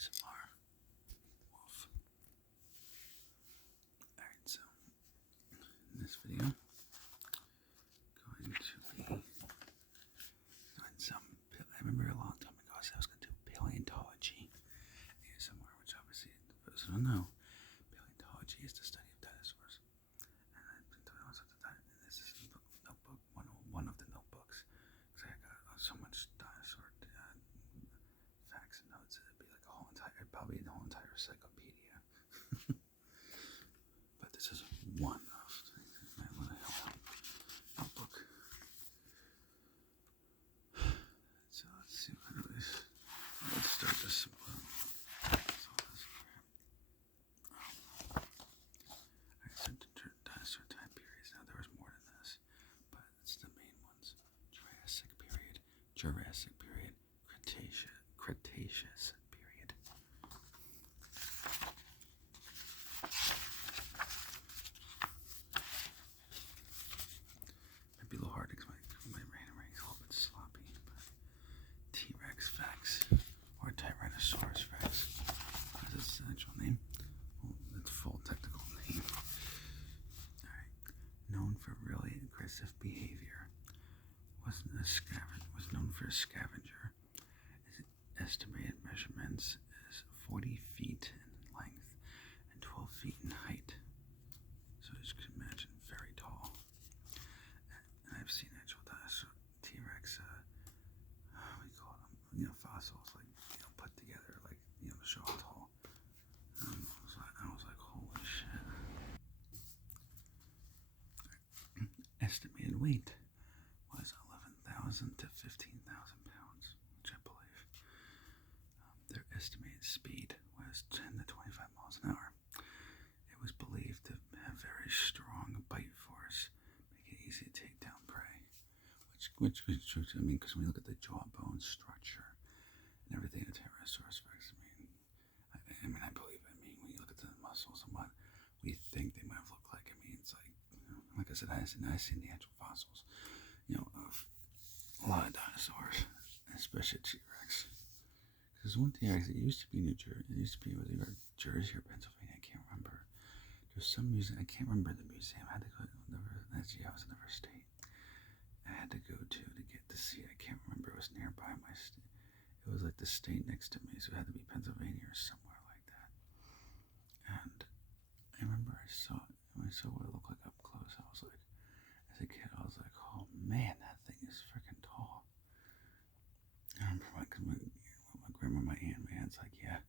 ASMR wolf. Alright, so in this video, going to be doing some. I remember a long time ago I said I was going to do paleontology ASMR, which obviously those who don't know, paleontology is the study of dinosaurs. And I've been doing all sorts of time. And this is notebook, one of the notebooks, because I got so much dinosaur facts and notes. It'd be like a whole entire, probably the whole entire encyclopedia. But this is one of my little notebook. So let's see what it is. Let's start this. I said dinosaur time periods. Now there was more than this, but it's the main ones. Jurassic period, Cretaceous period. Might be a little hard because my handwriting's a little bit sloppy, but T-Rex facts, or Tyrannosaurus rex. What is its actual name? Well, its full technical name. Alright. Known for really aggressive behavior. Was known for a scavenger. Its estimated measurements is 40 feet in length and 12 feet in height. So as you can imagine, very tall. And I've seen actual dinosaur T-Rex, what do you call them? Fossils, like, put together, like, to show how tall. I was like, holy shit. Estimated weight was 11,000 to 15,000 pounds, which I believe. Their estimated speed was 10 to 25 miles an hour. It was believed to have very strong bite force, make it easy to take down prey. Which is true. I mean, because when you look at the jawbone structure and everything of Tyrannosaurus rex, I believe. When you look at the muscles and what we think they might have looked like, it's like I said, I've seen the actual fossils, of a lot of dinosaurs, especially T-Rex. Because one T-Rex, it used to be New Jersey. It used to be either Jersey or Pennsylvania. I can't remember. There's some museum. I can't remember the museum. I had to go. Actually, I was in another state. I had to go to get to see it. I can't remember. It was nearby my state. It was like the state next to me, so it had to be Pennsylvania or somewhere like that. And I remember when I saw what it looked like up close, I was like, as a kid, I was like, oh man, that thing is freaking tall. I remember my grandma, my aunt's like, yeah,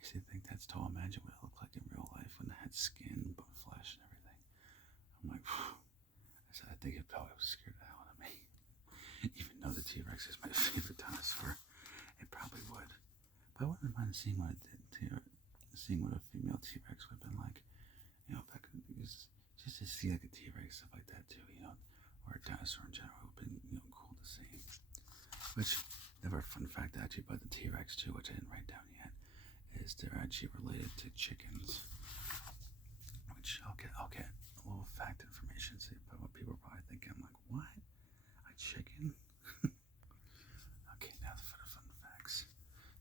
you see, think that's tall. Imagine what it looked like in real life when it had skin, flesh, and everything. I'm like, phew. I said, I think it probably was scared the hell out of me. Even though the T-Rex is my favorite dinosaur, it probably would. But I wouldn't mind seeing what it did to, seeing what a female T-Rex would have been like. Back just to see like a T-Rex, stuff like that too, or a dinosaur in general would have been, cool to see. Which, another fun fact actually about the T-Rex too, which I didn't write down yet, is they're actually related to chickens. Which I'll get a little fact information, see, but what people are probably thinking, I'm like, what? A chicken? Okay, now for the fun facts.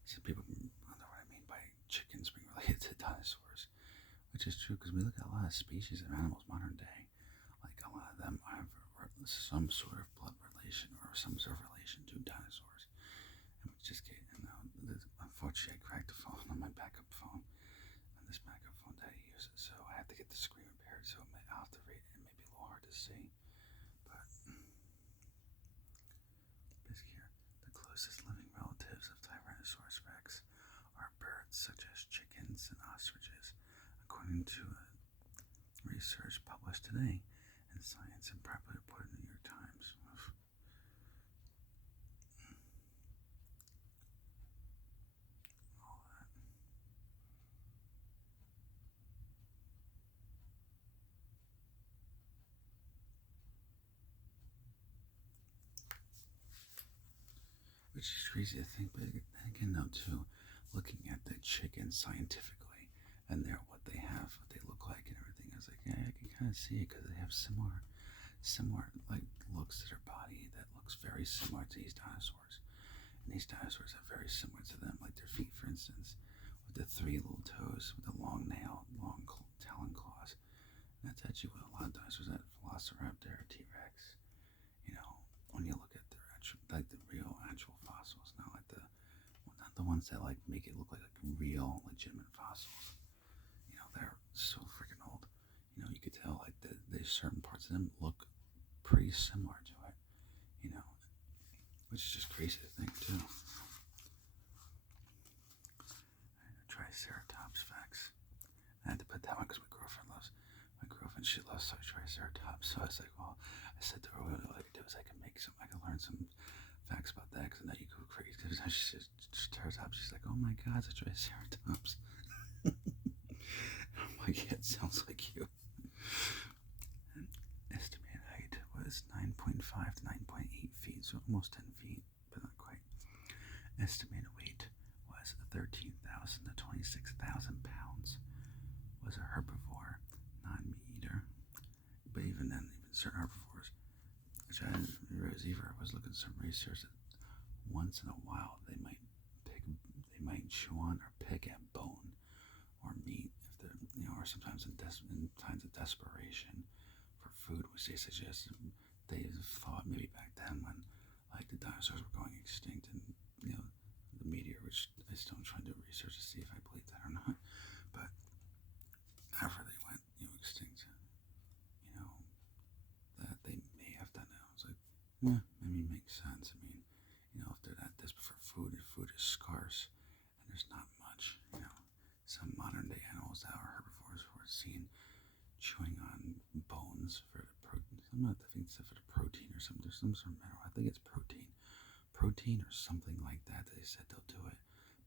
So people wonder what I mean by chickens being related to dinosaurs. Which is true, because we look at a lot of species of animals modern day. Like, a lot of them have some sort of blood relation or some sort of relation to dinosaurs. And we just get, unfortunately, I cracked the phone on my backup phone. On this backup phone that I use it, so I have to get the screen repaired, so I'll have to read it. It may be a little hard to see. But, this here, the closest living relatives of Tyrannosaurus rex are birds such as chickens and ostriches, according to research published today in Science and properly reported in the New York Times. All that. Which is crazy to think, but then again, though, too, looking at the chickens scientifically and what they have, what they look like, and everything, I was like, yeah, I can kind of see it because they have similar like looks to their body that looks very similar to these dinosaurs. And these dinosaurs are very similar to them, like their feet, for instance. the 3 little toes with the long talon claws. And that's actually what a lot of dinosaurs had. Velociraptor, T-Rex. You know, when you look at their like the real actual fossils, not the ones that like make it look like real legitimate fossils. You know, they're so freaking old. You know, you could tell like there's certain parts of them look pretty similar to it. You know, which is just crazy to think too. Triceratops facts. I had to put that one because my girlfriend, she loves Triceratops. So I was like, well, I said to her, what I could do is I can learn some facts about that, because I know you go crazy. Because she says Triceratops, she's like, oh my god, it's a Triceratops. I'm like, yeah, it sounds like you. And estimated height was 9.5 to 9.8 feet, so almost 10 feet, but not quite. Estimated weight was 13,000 to 26,000 pounds. Was a herbivore, non-meat eater. But even then, even certain herbivores, which I didn't realize either, I was looking at some research that once in a while they might chew on or pick at bone or meat if they're, you know, or sometimes in times of desperation for food, which they suggested they thought maybe back then when like the dinosaurs were going extinct, and you know the meteor, which I still am trying to do research to see if I believe that or not, but after they went, you know, extinct, you know, that they may have done that. I was like, yeah, maybe it makes sense. I mean, you know, if they're that desperate for food, if food is scarce and there's not much, you know, some modern day animals that are herbivores were seen chewing on bones for the protein. I'm not thinking it's for the protein or something. There's some sort of mineral. I think it's protein or something like that. They said they'll do it,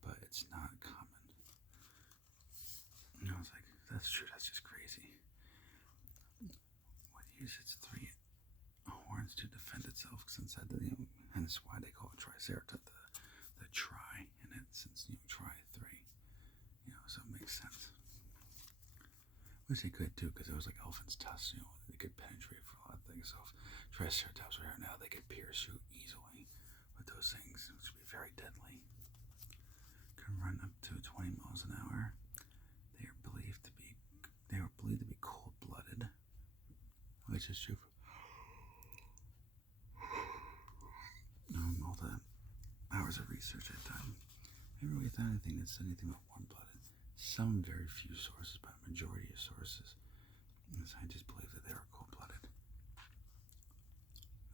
but it's not common. And I was like, that's true. That's just crazy. Would use its 3 horns to defend itself, since that, you know, hence why they call it Triceratops, the tri in it, since, you know, tri 3. You know, so it makes sense. Which they could too, because it was like elephant's tusks. You know, they could penetrate for a lot of things. So if Triceratops were here now, they could pierce you easily with those things, which would be very deadly. Can run up to 20 miles an hour. They were believed to be cold-blooded, which is true. All the hours of research I've done, I never really found anything that said anything about warm-blooded. Some very few sources, but a majority of sources, and scientists believe that they were cold-blooded.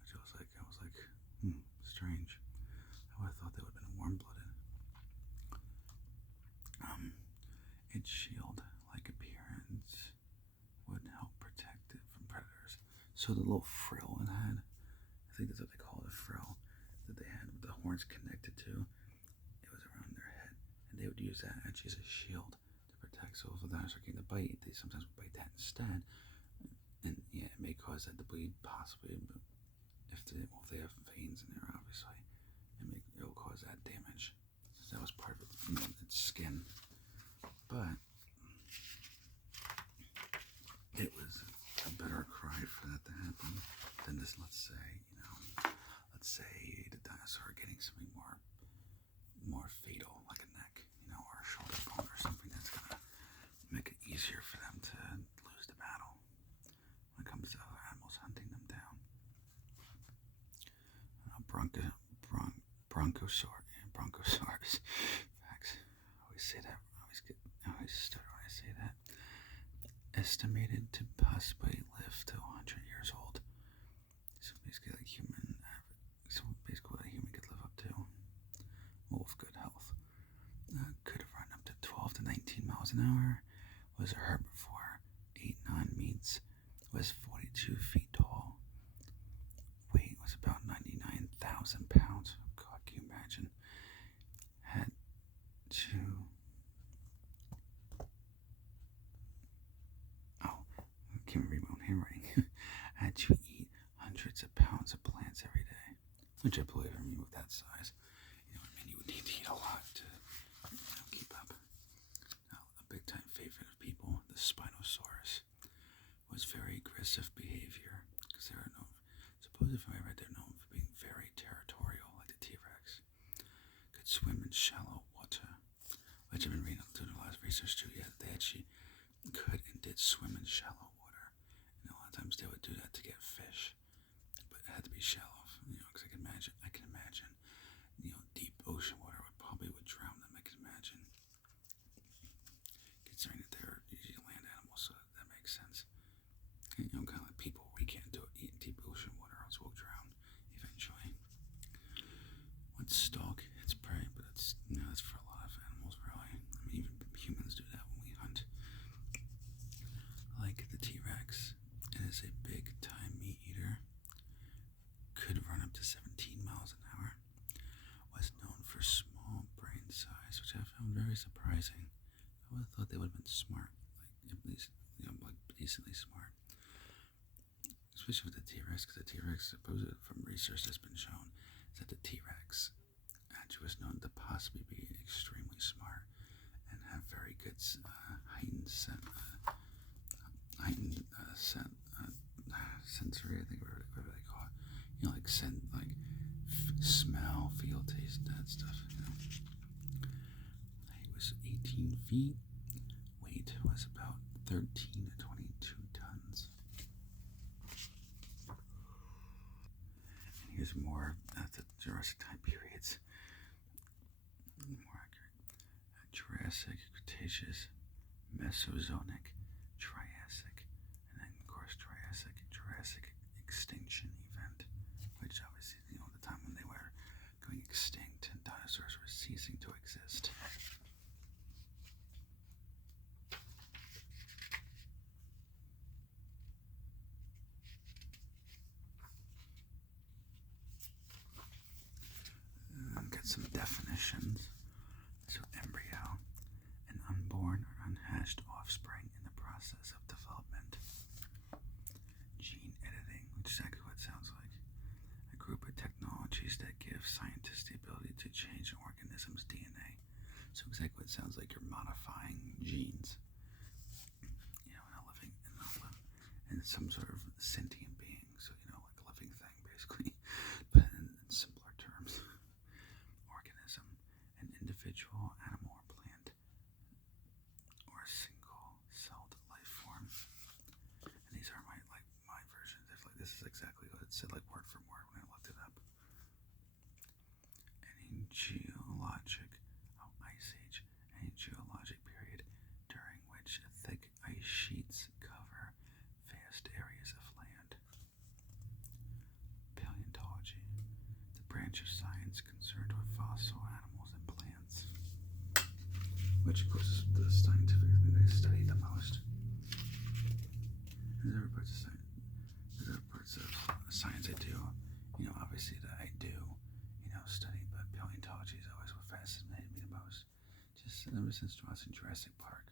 Which I was like, strange. I would have thought they would have been warm-blooded. Its shield-like appearance would help protect it from predators. So the little frill it had, I think that's what they call it, a frill, that they had with the horns connected to, it was around their head, and they would use that actually as a shield to protect. So if the dinosaur came to bite, they sometimes would bite that instead, and yeah, it may cause that to bleed possibly, but if they have veins in there, obviously, it will cause that damage, since that was part of it, you know, its skin. But it was a better cry for that to happen than this, let's say the dinosaur getting something more fatal, like a neck, you know, or a shoulder bone or something that's gonna make it easier for them to lose the battle when it comes to other animals hunting them down. Bronchosaurus. Facts. I always say that. I always stutter when I say that. Estimated to possibly live to 100 years old. So basically, like what a human could live up to. Well, with good health. Could run up to 12 to 19 miles an hour. Was a herbivore. Ate non-meats. Was 42 feet tall. Weight was about 99,000 pounds. Oh God, can you imagine? Had to. Oh, I can't read my own handwriting. Had to eat hundreds of pounds of plants every day. Which I believe, I mean, with that size, you know, I mean, you would need to eat a lot to, you know, keep up. Now, a big time favorite of people, the Spinosaurus, was very aggressive behavior, because they were known, supposedly from what I read, they're known for being very territorial, like the T-Rex. Could swim in shallow water, which I've been reading to a research too. Yeah, they actually could and did swim in shallow water. And a lot of times they would do that to get fish, but it had to be shallow. Because I can imagine, deep ocean water would drown them. I can imagine, considering that they're usually land animals, so that makes sense. And, kind of like people, we can't eat deep ocean water, else we'll drown eventually. Let's stalk its prey, but that's for a lot of animals, really. I mean, even humans do that when we hunt. Like the T-Rex, it is a big-time meat eater. Could run up to 17 miles an hour. Was known for small brain size, which I found very surprising. I would have thought they would have been smart, like at least, like decently smart. Especially with the T-Rex, because the T-Rex, supposedly from research that's been shown, is that the T-Rex actually was known to possibly be extremely smart and have very good heightened sensory, I think, whatever they call it. Like smell, feel, taste, that stuff. Height was 18 feet. Weight was about 13 to 22 tons. And here's more at the Jurassic time periods. More accurate. Jurassic, Cretaceous, Mesozoic, Triassic, and then of course Jurassic extinction event, which obviously, the time when they were going extinct and dinosaurs were ceasing to exist. Get some definitions. So embryo, an unborn or unhatched offspring in the process of development. Gene editing, which is exactly what it sounds like. A group of technologies that give scientists the ability to change an organism's DNA. So exactly what it sounds like, you're modifying genes. In some sort of sentient being. So, like a living thing, basically. But in simpler terms. Organism, an individual, animal, or plant, or a single-celled life form. And these are my versions. This is exactly what it said, like word for word when I looked it up. Any ice age, any geologic period during which thick ice sheets cover vast areas of land. Paleontology, the branch of science concerned with fossil animals and plants, which of course is the scientific thing they study the most. There's other parts of science I do, obviously that I do, study, but paleontology is always what fascinated me the most. Just ever since watching Jurassic Park,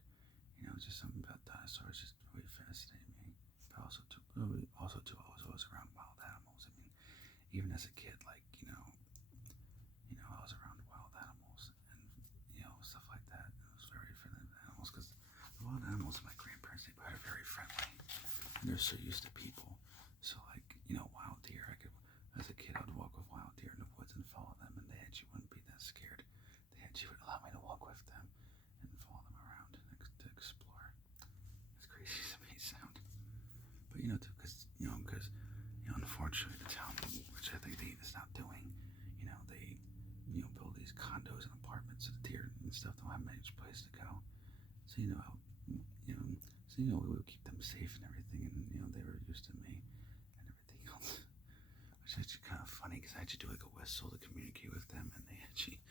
just something about dinosaurs just really fascinated me. But also too, I was always around wild animals. I mean, even as a kid, I was around wild animals and stuff like that. I was very friendly with animals because the wild animals, my grandparents, they are very friendly and they're so used to people. So wild deer, as a kid, I would walk with wild deer in the woods and follow them, and they actually wouldn't be that scared. They actually would allow me to walk with them and follow them around to explore. As crazy as it may sound, but because unfortunately the town, which I think is not doing, they build these condos and apartments, so the deer and stuff don't have much place to go. So we would keep them safe and everything, and they were used to me and everything else. Which is actually kind of funny because I actually do like a whistle to communicate with them, and they actually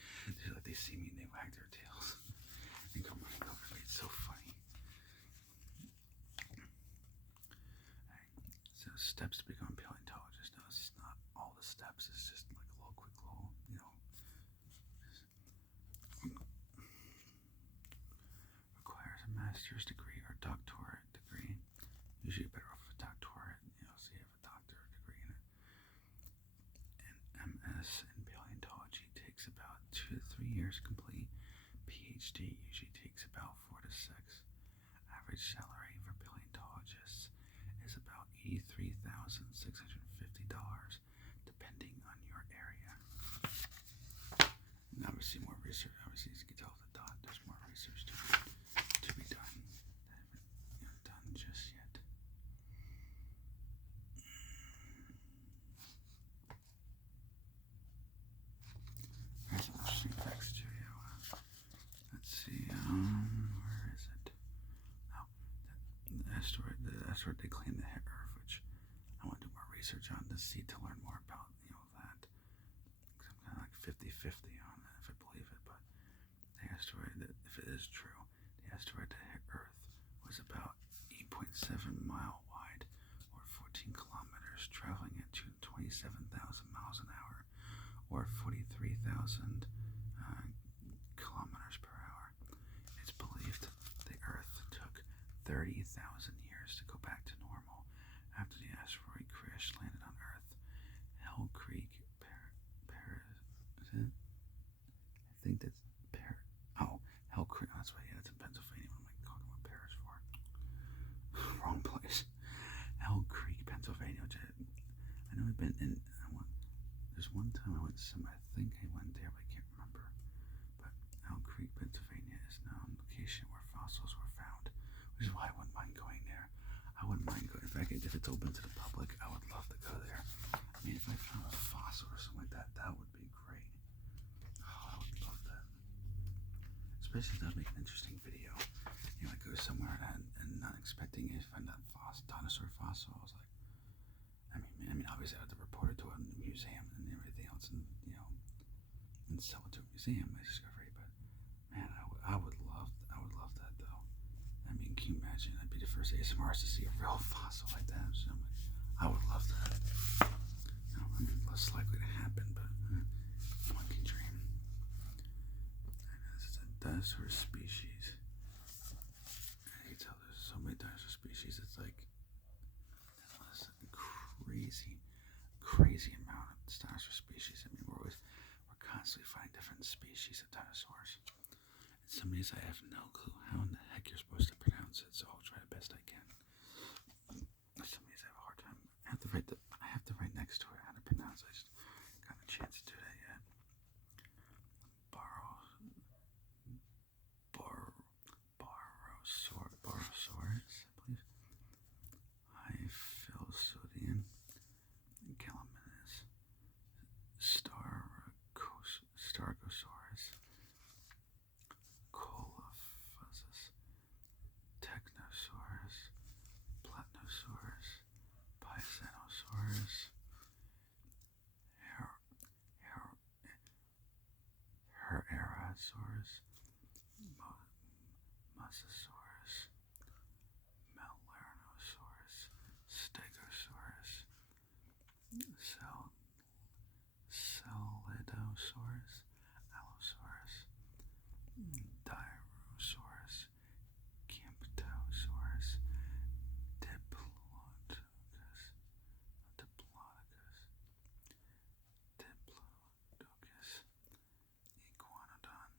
they see me and they wag their tails and come running over me. It's so funny. Alright, so steps to become a paleontologist. No, it's not all the steps. It's just like a quick little, requires a master's degree or doctorate degree. Usually better off with a doctorate, so you have a doctorate degree in it. An MS in paleontology takes about 2 to 3 years to complete. PhD usually takes about 4 to 6. Average salary for paleontologists is about $83,650, depending on your area. And obviously more research, obviously as you can tell with the dot, there's more research to it. dinosaur did claim to hit Earth, which I want to do more research on to learn more about, that. Because I'm kind of like 50-50 on it, if I believe it. But the asteroid, if it is true, the asteroid that hit Earth was about 8.7-mile wide, or 14 kilometers, traveling at 27,000 miles an hour, or 43,000 kilometers per hour. It's believed the Earth took 30,000 years to go back to normal after the asteroid crash landed on Earth. Hell Creek, is it? I think that's Hell Creek. That's right. Yeah, it's in Pennsylvania. What am I talking about Paris for? Wrong place. Hell Creek, Pennsylvania. Which I know I've been in. There's one time I went somewhere. I think I went there, but I can't remember. But Elm Creek, Pennsylvania is now a location where fossils were found, which is why I wouldn't mind going there. I wouldn't mind going. In fact, if it's open to the public, I would love to go there. I mean, if I found a fossil or something like that, that would be great. Oh, I would love that. Especially if that would make an interesting video. I go somewhere and not expecting it, find that dinosaur fossil. I was like, I mean, obviously I have to report it to a museum and everything else, and sell it to a museum, my discovery. But man, I would love that though. I mean, can you imagine? I'd be the first ASMRs to see a real fossil like that. So I would love that. I mean, less likely to happen, but one can dream. And this is a dinosaur species. I can tell there's so many dinosaur species. It's like crazy amount of dinosaur species. I mean, we're constantly finding different species of dinosaurs. And some of these I have no clue how in the heck you're supposed to pronounce it, so I'll try the best I can. Some of these I have a hard time. I have to write next to it how to pronounce it. I just got a chance to do that yet. Barosaurus, I believe. Hyphilsodian, Gallimimus, Stargosaurus, Colophusus, Technosaurus, Platnosaurus, Pisanosaurus, Herrerasaurus, Mosasaurus, Melarnosaurus, Stegosaurus, Celidosaurus, Allosaurus, Dirosaurus, Camptosaurus, Diplodocus, Iguanodon,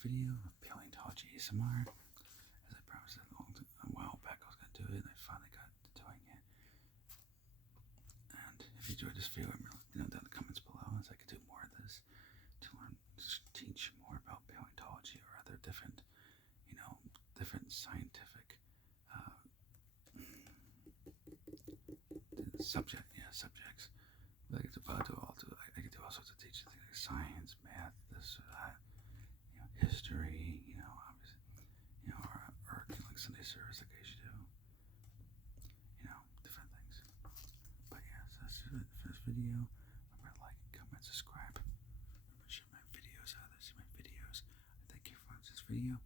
video of paleontology ASMR. As I promised a while back I was going to do it, and I finally got to doing it. And if you enjoyed this video, down in the comments below, as I could do more of this to learn, just teach more about paleontology or other different, different scientific subjects. But I could do all sorts of teaching things like science, math, this or that, history, obviously, or like Sunday service like I used to do, different things. But yeah, so that's it for this video. Remember to like, comment, subscribe. Remember to share my videos, others see my videos. Thank you for watching this video.